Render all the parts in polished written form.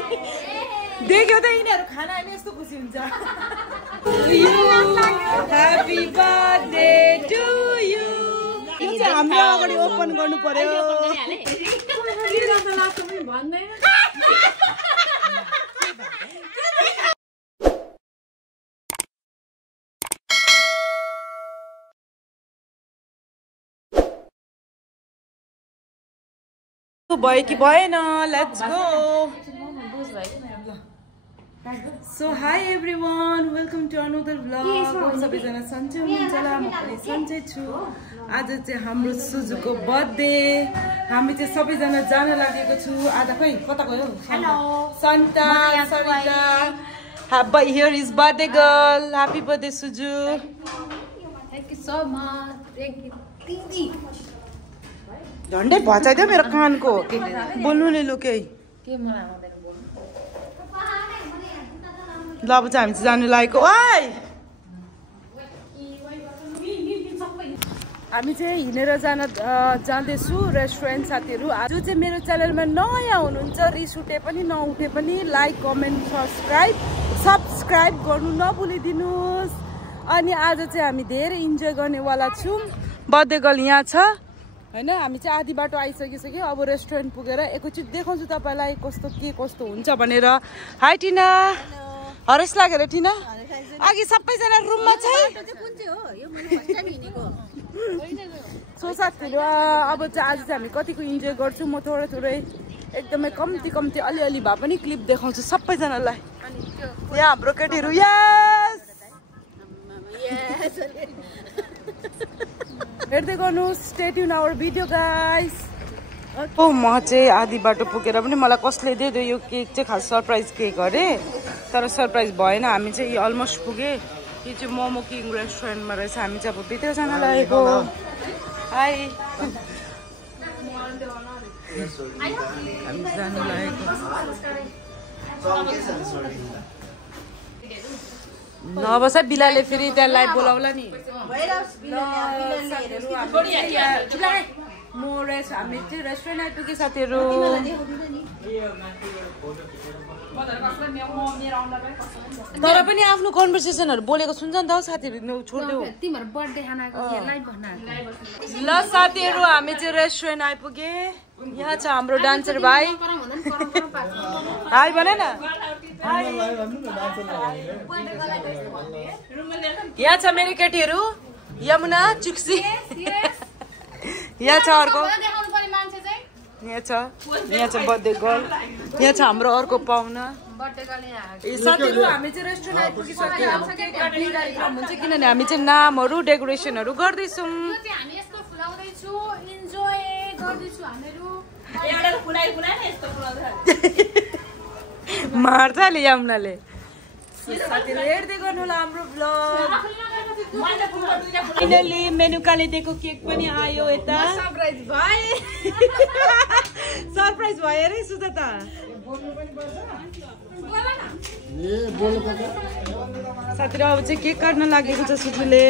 देख्यो त यिनीहरू खाना आइले यस्तो खुसी हुन्छ ह्यापी बर्थडे टु यु यो चाहिँ हाम्रो अगाडि ओपन गर्नु पर्यो भयो कि भएन let's go So hi everyone, welcome to another vlog. सबैजना सन्चै हुनुहुन्छ होला म पनि सन्चै छु आज चाहिँ हाम्रो सुजुको बर्थडे हामी चाहिँ सबैजना जान लागेको छु आज खै कता गयो हेलो सन्ता सरिता हाबी here is birthday girl happy birthday Suju thank you so much thank you दिदी झन्डै भचाइदियो मेरो कानको बोल्नु नि लु केही के मलाई आउँदैन बोल्नु ल अब चाहिँ हामी चाहिँ जानु लागेको ओइ हामी चाहिँ हिँडेर जाँदैछु रेस्टुरेन्ट साथीहरू जो चाहिँ मेरो च्यानलमा नयाँ हुनुहुन्छ रिस उठे पनि नउठे पनि लाइक कमेन्ट सब्सक्राइब गर्नु नभुलिदिनुहोस् अनि आज चाहिँ हामी धेरै इन्जोय गर्नेवाला छौँ बर्थडे गर्ल यहाँ छ हैन हामी चाहिँ आधी बाटो आइसकिसक्यो अब रेस्टुरेन्ट पुगेर एकैचोटि देखाउँछु तपाईँलाई कस्तो हुन्छ भनेर हाई टिना हरेस लागेर टिना अघि सबैजना रुममा छ सो साथीहरू अब चाहिँ आज चाहिँ हामी कतिको इन्जोय गर्छौँ म थोरै एकदमै कम्ती अलिअलि भए पनि क्लिप देखाउँछु सबैजनालाई यहाँ हाम्रो केटीहरू यस हेर्दै गर्नुहोस् stay tune our video guys ओ म चाहिँ आधी बाटो पुगेर पनि मलाई कसले दियो यो केक चाहिँ खास सरप्राइज केक अरे तर सरप्राइज भएन हामी चाहिँ अलमोस्ट पुगे यो चाहिँ मोमो किङ रेस्टुरेन्टमा रहेछ हामी चाहिँ अब भित्र जान लागेको हाई हामी जान लागेको नबस बिलाले फेरि त्यसलाई बोलाउला नि हामी चाहिँ रेस्टुरेन्ट आइपुगे साथीहरू तर पनि आफ्नो कन्भर्सेसनहरू बोलेको सुन्छ नि त हौ साथीहरू छोड्देऊ ल साथीहरू हामी चाहिँ रेस्टुरेन्ट आइपुगे यहाँ छ हाम्रो डान्सर भाइ हाई भने न यहाँ छ मेरो केटीहरू यमुना चुक्सी यहाँ छ अर्को यहाँ छ बर्थडे गर्ल यहाँ छ हाम्रो अर्को पाहुना साथीहरू हामी चाहिँ रेस्टुरेन्ट आइपुगिसक्यो हुन्छ किनभने हामी चाहिँ नामहरू डेकोरेसनहरू गर्दैछौँ मार्छ अलि यमुनाले साथीहरू हेर्दै गर्नु होला हाम्रो भ्लग फाइनली मेनुकाले दिएको केक पनि आयो यता सरप्राइज भयो रे सुजाता साथीहरू अब चाहिँ केक काट्न लागेको छ सुजुले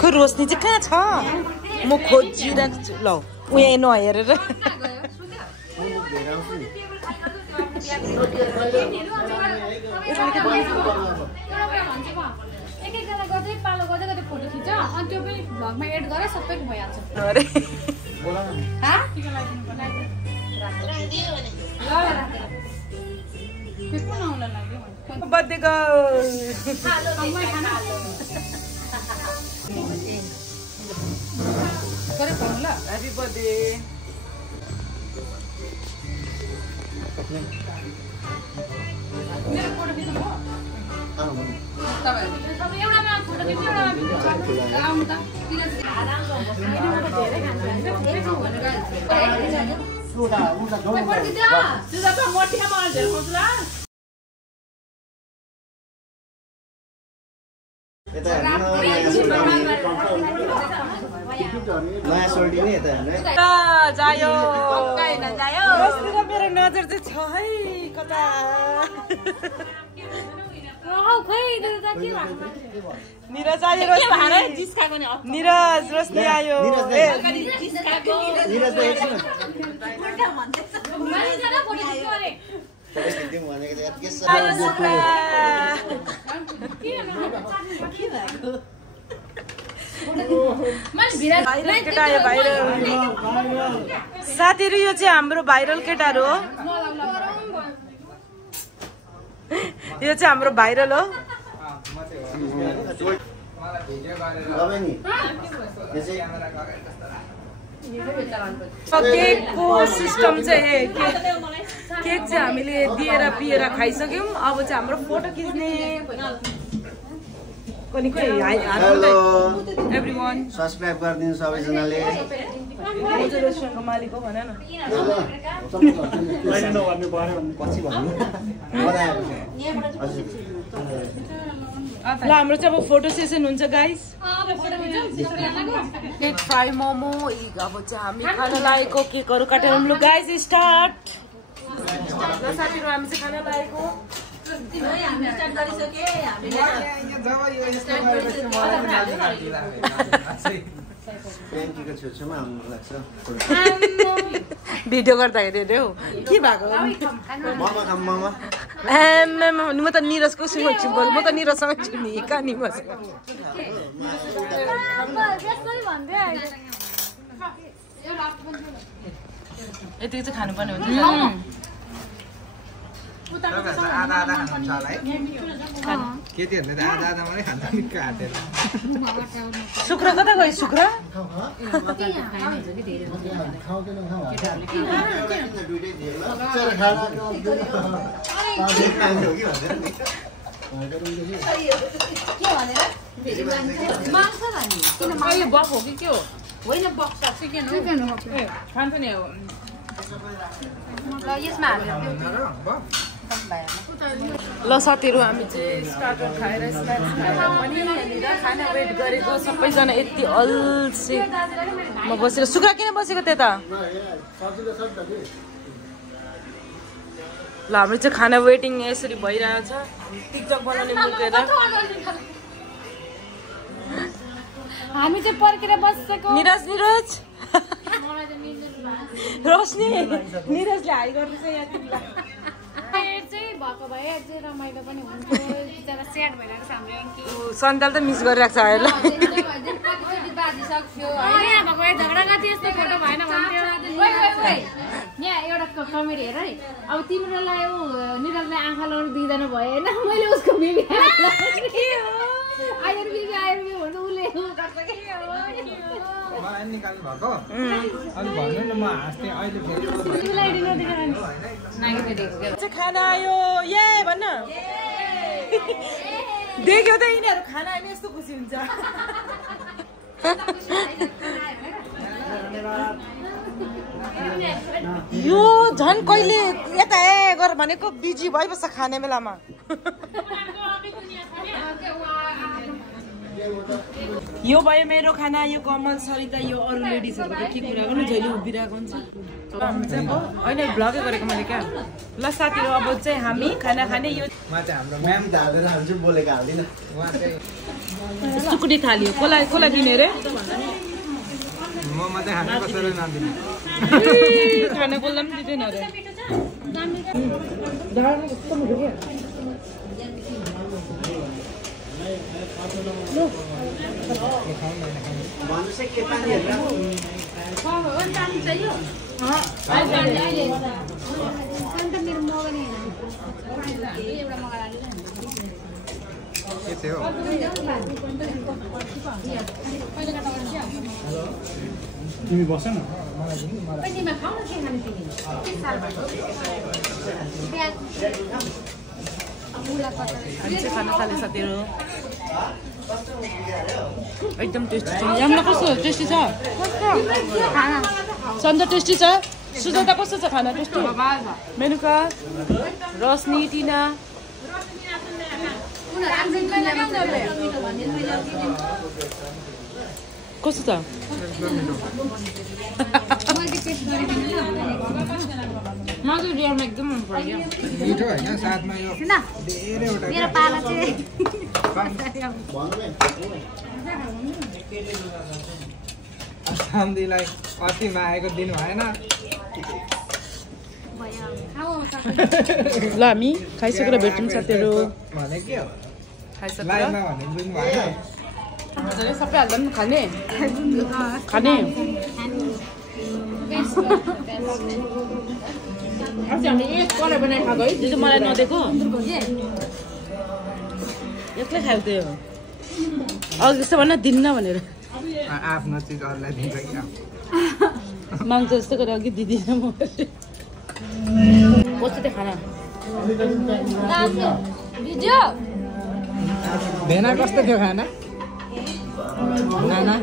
खै रोशनी चाहिँ कहाँ छ म खोजिरहेको छु ल उयो नहेरेर बर्थडे गर्ल ह्यापी बर्थडे नयाँ सोल्टी नि यता हेर्नु है जायो बस्तिर मेरो नजर चाहिँ छ है कता निरज आयो निरज रोशनी आयो साथीहरु यो चाहिँ हाम्रो भाइरल केटाहरु हो यो चाहिँ हाम्रो भाइरल हो केकको सिस्टम चाहिँ केक चाहिँ हामीले दिएर पिएर खाइसक्यौं अब चाहिँ हाम्रो फोटो खिच्ने एभ्रीवन सब्स्क्राइब गरिदिनु सबैजनाले रेस्टुरेन्टको मालिक हो भन न पछि भन्नु ल हाम्रो चाहिँ अब फोटो सेसन हुन्छ गाइस केक फ्राई मोमो अब चाहिँ हामी खान लागेको केकहरू काटेर लु गाइस स्टार्ट ल साथीहरु हामी चाहिँ खान लागेको भिडियो गर्दाखेरि अरे हौ के भएको म त निरजको सँग छु म त निरजसँग छु नि कहाँ नि बसेको यतिको चाहिँ खानुपर्ने हुन्छ शुक्र कता गयो शुक्र ल साथीहरु हामी चाहिँ स्टार्टर खाएर स्न्याक्स खाएर पनि यहाँनिर खाना वेट गरेको सबैजना यति अल्छे म बसेर सुक्रा किन बसेको त्यता ल हाम्रो चाहिँ खाना वेटिङ यसरी भइरहेछ टिकटक बनाउने मुकेर हामी चाहिँ पर्खेर बसेको निरज रोशनी निरजले हाई गर्दैछ यहाँ तिमीलाई चाहिँ भएको भए अझै रमाइलो पनि हुन्थ्यो बिचरा स्याड भइरहेको छ हाम्रो याङ्की सन्ताल त मिस गरिरहेको छ अहिले झगडा यस्तो फोटो भएन भन्थ्यो यहाँ एउटा कमेडी हेर है अब तिम्रोलाई निरजलाई आँखा लगाउनु दिँदैन भयो होइन मैले उसको बेबी आएर भन्नु उसले खाना आयो ये भन्न देख्यो त यिनीहरू खाना आयो यस्तो खुसी हुन्छ यो झन् कहिले यता गर भनेको बिजी भइबस्छ खाने बेलामा यो भयो मेरो खाना यो कमल सरिता यो अरू लेडिजहरूको के कुरा गर्नु जहिले उभिरहेको हुन्छ होइन भ्लगै गरेको मैले क्या ल साथीहरू अब चाहिँ हामी खाना खाने यो सुकुटी थाल्यो कसलाई दिने रे खाना कसलाई पनि दिँदैन अरे तिमी बस न खाना खाले साथीहरु एकदम टेस्टी छ यामला कस्तो टेस्टी छ सन्त टेस्टी छ सुजाता कस्तो छ खाना टेस्टी मेनुका रोशनी टिना कस्तो छ एकदम मन पर्यो मिठो हैन साथमा यो धेरैवटा मेरो पाला चाहिँ सम्धीलाई अस्तिमा आएको दिन भएन ल हामी खाइसकेर भेटौँ साथीहरू भने के हो खाइसकेर लाइभमा भने बुझ्नु भएन सबै हाल्दा पनि खाने खाने दिदी मलाई नदिएको एक्लै खायो त्यो अघि जस्तो भन्न दिन्न भनेर आफ्नो चिज अरूलाई दिन्छ क्या माग्छ जस्तो गरेर अघि दिदिनँ म कस्तो थियो खाना भेना कस्तो थियो खाना नाना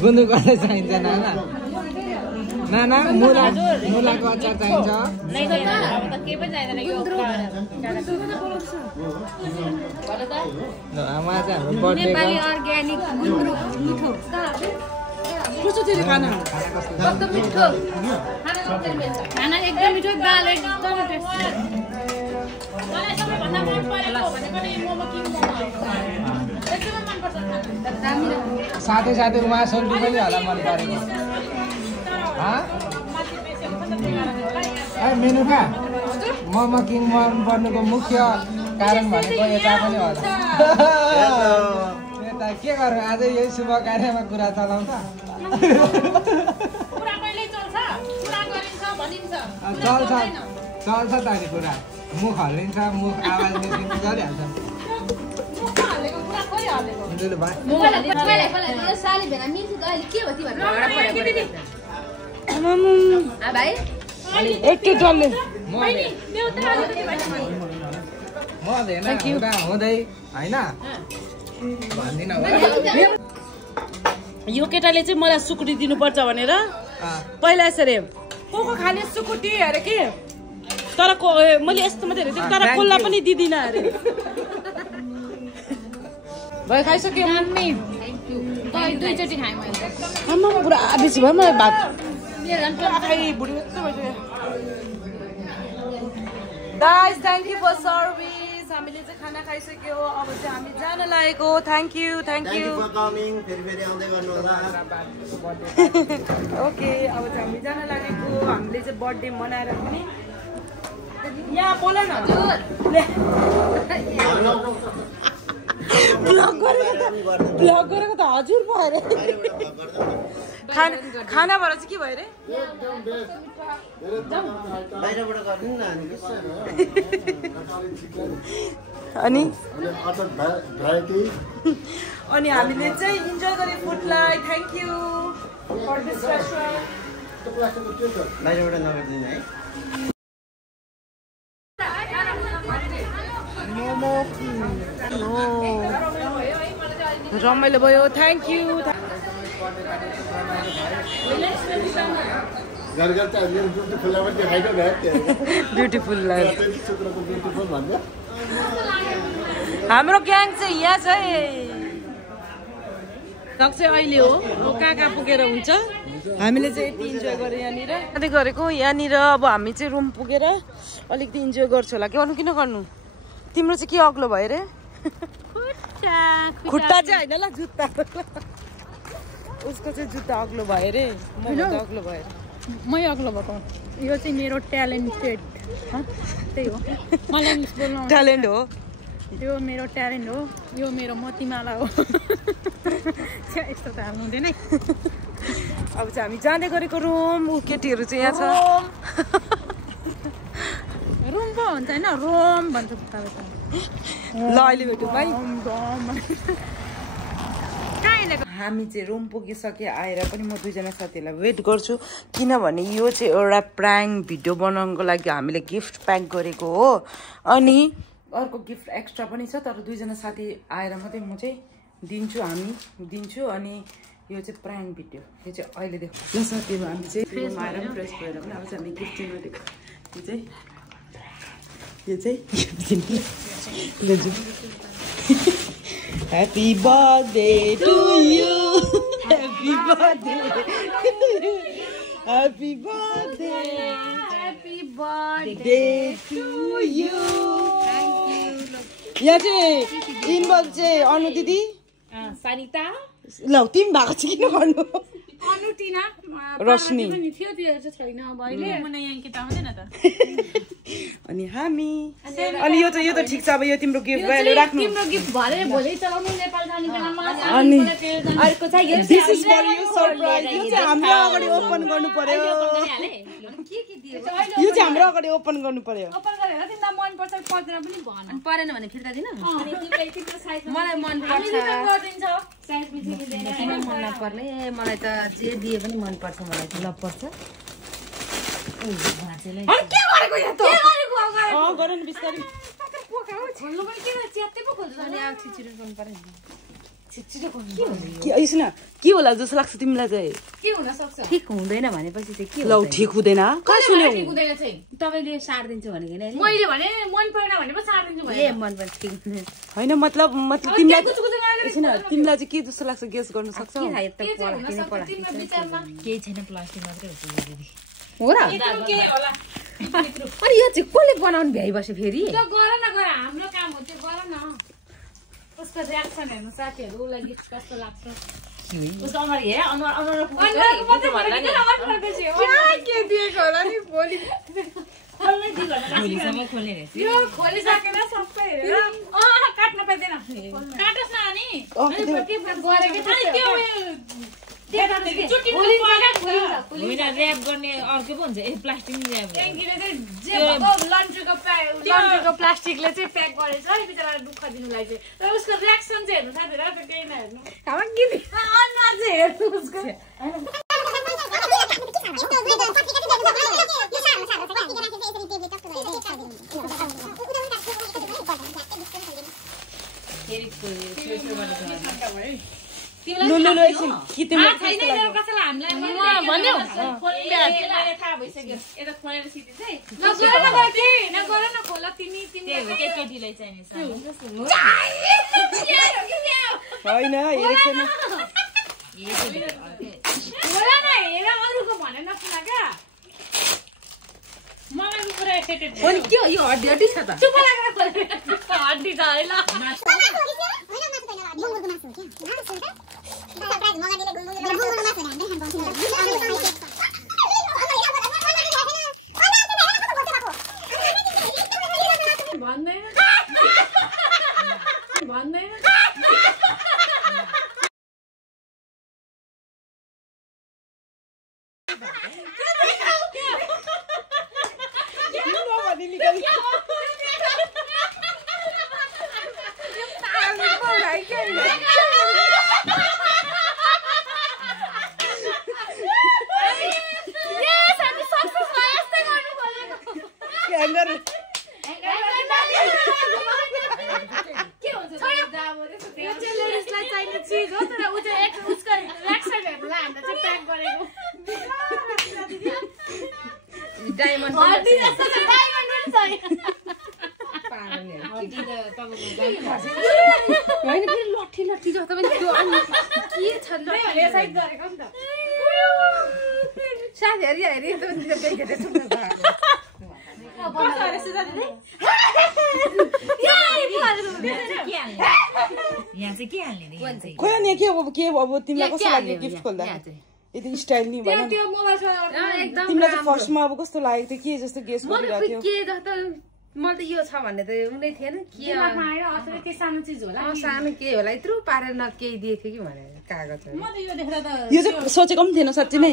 गुन्द्रुक अचार चाहिन्छ नाना नाना मुलाको अचार चाहिन्छ उहाँ चाहिँ हाम्रो बर्थडेको अर्ग्यानिक गुन्द्रुक मिठो कस्तो थियो खाना खाना एकदम मिठो दाल एकदम टेस्टी मलाई सबैभन्दा मन परेको भनेको नि मोमो किङ मोमो एकदमै मन पर्छ साथै साथै उहाँ सोल्टी पनि होला मन परेको मेनुका मोमो किङ मन पर्नुको मुख्य कारण भनेको यता पनि होला यता के गर्नु आज यही शुभ कार्यमा कुरा चलाउँछ चल्छ त नि कुरा मुख हल्लिन्छ मुख आवाज निस्किन्छ गरिहाल्छ एकचोटि डल्ले हुँदै होइन भन्दिनँ यो केटाले चाहिँ मलाई सुकुटी दिनुपर्छ भनेर पहिला यसरी को खाने सुकुटी अरे के तर मैले यस्तो मात्रै हेरेको तर कोल्ला पनि दिदिनँ अरे भयो खाइसक्यो मम्मी दुईचोटि खाएँ मैले आमा पुरा बेसी भयो मलाई भात बुढी जस्तो भइसक्यो guys thank you for service हामीले चाहिँ खाना खाइसक्यो अब चाहिँ हामी जान लागेको थ्याङ्क यू ओके अब चाहिँ हामी जान लागेको हामीले चाहिँ बर्थडे मनाएर पनि यहाँ बोल न ब्लग गरेको त हजुर भयो अरे खाना भएर चाहिँ के भयो अरे अनि हामीले चाहिँ इन्जोय गरे फुडलाई thank you for this restaurant momo रमाइलो भयो थ्याङ्क यू ब्युटिफुल हाम्रो ग्याङ चाहिँ यहाँ छ चाहिँ अहिले हो कहाँ कहाँ पुगेर हुन्छ हामीले चाहिँ यति इन्जोय गरेँ यहाँनिर गरेको यहाँनिर अब हामी चाहिँ रुम पुगेर अलिकति इन्जोय गर्छु होला के गर्नु किन गर्नु तिम्रो चाहिँ के अग्लो भयो रे खुट्टा चाहिँ होइन ल जुत्ता उसको चाहिँ जुत्ता अग्लो भयो रे म अग्लो भयो मै अग्लो भएको यो चाहिँ मेरो ट्यालेन्टेड त्यही हो मलाई इङ्ग्लिस बोल्नु ट्यालेन्ट हो यो मेरो ट्यालेन्ट हो यो मेरो मतिमाला हो यस्तो त हाल्नु हुँदैन है अब चाहिँ हामी जाँदै गरेको रुम ऊ केटीहरू चाहिँ यहाँ छ रुम पो हुन्छ होइन रोम भन्छ ल अहिले भेटौँ भाइ हामी चाहिँ रुम पुगिसके आएर पनि म दुईजना साथीहरूलाई वेट गर्छु किनभने यो चाहिँ एउटा प्राङ्क भिडियो बनाउनको लागि हामीले गिफ्ट प्याक गरेको हो अनि अर्को गिफ्ट एक्स्ट्रा पनि छ तर दुईजना साथी आएर मात्रै म चाहिँ हामी दिन्छु अनि यो चाहिँ प्राङ्क भिडियो यो चाहिँ अहिले देखो ल साथीहरू हामी चाहिँ फ्रेस आएर पनि फ्रेस भएर पनि अब चाहिँ हामी गिफ्ट चाहिँ नदिएको यो चाहिँ Happy birthday to you. Happy birthday. Happy birthday. Happy birthday to you. यहाँ चाहिँ इनबल चाहिँ अनु दिदी सरिता ल तिमी भएको चाहिँ किन गर्नु अनुटिना रोशनी थियो त्यो चाहिँ छैन अब अहिले म यहाँ के त आउँदैन त अनि हामी अनि यो त ठिक छ अब यो तिम्रो गिफ्ट भयो राख्नु तिम्रो गिफ्ट भरे भोलि चलाउनु नेपाल जाने बेलामा अनि अर्को चाहिँ यो this is for you surprise यो चाहिँ हाम्रो अगाडि ओपन गर्नु पर्यो यो चाहिँ हाम्रो अगाडि ओपन गर्नु पर्यो ओपन गरेर तिमीलाई मन पर्छ पर्दैन पनि भन परेन भने फिर्ता दिन अनि तिम्रो साइज मलाई मन पर्छ गरिदिन्छ साइज मिछि दिदैन किन मन नपर्ने मलाई त जे दिए पनि मन पर्छ मलाई त लभ पर्छ अनि के गरेको यहाँ त के गरेको गर न बिस्तारै खोल्नु पनि के च्यात्तै पो खोल्छ अनि अब छिटो गर्नु पर्यो छिटो गर्नु के यसमा के होला जस्तो लाग्छ तिमीलाई चाहिँ के हुन सक्छ ठीक हुँदैन भनेपछि चाहिँ के ल ठीक हुँदैन कहाँ सुन्यौ ठीक हुँदैन चाहिँ तपाईले सार दिन्छु भनेको हैन मैले भने मन परेन भने पो सार दिन्छु भने ए मन पर्छ ठीक हैन मतलब तिमीलाई यसमा तिमीलाई चाहिँ के जस्तो लाग्छ गेस गर्न सक्छौ के विचारमा केही छैन प्लास्टिक मात्रै हो दिदी हो र के होला अनि यो चाहिँ कसले बनाउनु भ्याइ बस्यो फेरि त्यो गर न हाम्रो काम हो त्यो गर न उसको रियाक्सन हेर्नु साथीहरु उलाई गिफ्ट कस्तो लाग्छ उसको अनुहार हेरे अनुहार के दिएको होला नि भोलि खोल्ने खोल्ने रहेछ यो खोलिसकेर सबै हेरेर काट्न पाइदैन काटोस् न अनि के गरेको त्यो र्याप गर्ने अर्कै पो हुन्छ प्लास्टिक लन्ड्रीको प्लास्टिकले चाहिँ प्याक गरेछ है बिचरा दुःख दिनुलाई चाहिँ तर उसको रियाक्सन चाहिँ हेर्नु साथीहरु त्यो केही नहेर्नु अनुहार चाहिँ हेर्नु उसको लो एकछिन कि तिम्रो कसैलाई हामीलाई भन्यौ खोल्ने थाहा भइसक्यो यता खोलेर सिधै चाहिँ नगर न खोला तिमी केटीलाई चाहिने हैन हेरेको छैन होला न हेर अरूको भने नसुना क्या मलाई पुरा एक्साइटेड छु अनि के हो यो हड्डी छ त चुप लागेर हड्डी छ है ल के अब तिमीलाई कस्तो लाग्यो गिफ्ट खोल्दा यति स्टाइल नि भएन तिमीलाई चाहिँ फर्स्टमा अब कस्तो लागेको थियो के जस्तो गेस गरिरहेको थियो मलाई त यो छ भन्ने त उनै थिएन के सानो चिज होला सानो के होला यत्रो पारेर न केही दिएको थियो कि भनेर कागज यो चाहिँ सोचेको पनि थिएन साँच्ची नै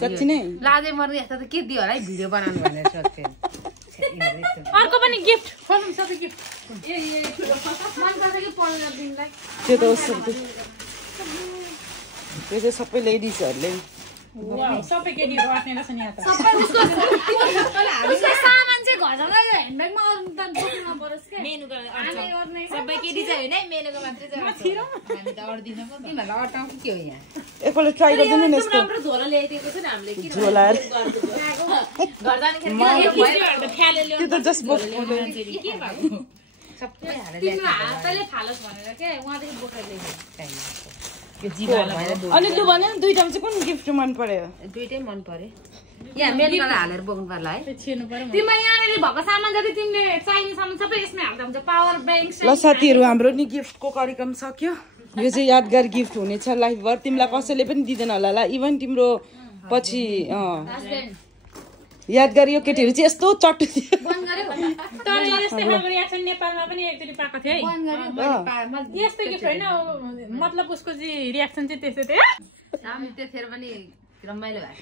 साँच्ची नै लाजे मर्ने यस्तो त के दियो होला है भिडियो बनाउनु भनेर सोच्थेँ अर्को पनि गिफ्ट खोल्नु सबै गिफ्ट मन पर्छ कि पढ्न दिनलाई त्यो त त्यो चाहिँ सबै लेडिजहरूले सबै केटीहरु आट्ने रहेछ नि यहाँ त सबै उसको सामान चाहिँ घरमा यो ह्यान्डब्यागमा अरु त बोक्नु नपरोस् के मेनुको सबै केटी चाहिँ हैन मेनुको मात्रै चाहिँ हामी त अड्दिन पो तिमीहरुलाई अटाउँ के हो यहाँ एकपल्ट ट्राई गर्दिनु नि यसको राम्रो झोला ल्याइदिएको छ नि हामीले के झोला घर जाने खेर त्यो त जस्ट बोक्नु के भएको सबै हालेर तिम्रो हातले फालोस् भनेर के उहाँदेखि बोकेर ल्याइदियो यो जीवाला भएर अनि लु भने दुईटामा चाहिँ कुन गिफ्ट मन पर्यो दुईटै मन पर्यो यहाँ मेन गरेर हालेर बोक्नु पर्ला है छिर्नु पर्यो तिम्रो यहाँनिर भएको सामान जति तिमीले चाहिने सामान सबै यसमै हाल्दा हुन्छ पावर ब्याङ्क ल साथीहरू हाम्रो नि गिफ्टको कार्यक्रम सक्यो यो चाहिँ यादगार गिफ्ट हुनेछ लाइफभर तिमीलाई कसैले पनि दिँदैन होला इभन तिम्रो पछि यादगार यो केटीहरू चाहिँ यस्तो चट्टु थियो तर यस्तै खालको रियाक्सन नेपालमा पनि एकचोटि पाएको थियो है यस्तै गिफ्ट होइन मतलब उसको चाहिँ रियाक्सन चाहिँ त्यस्तै थियो त्यतिखेर पनि रमाइलो भयो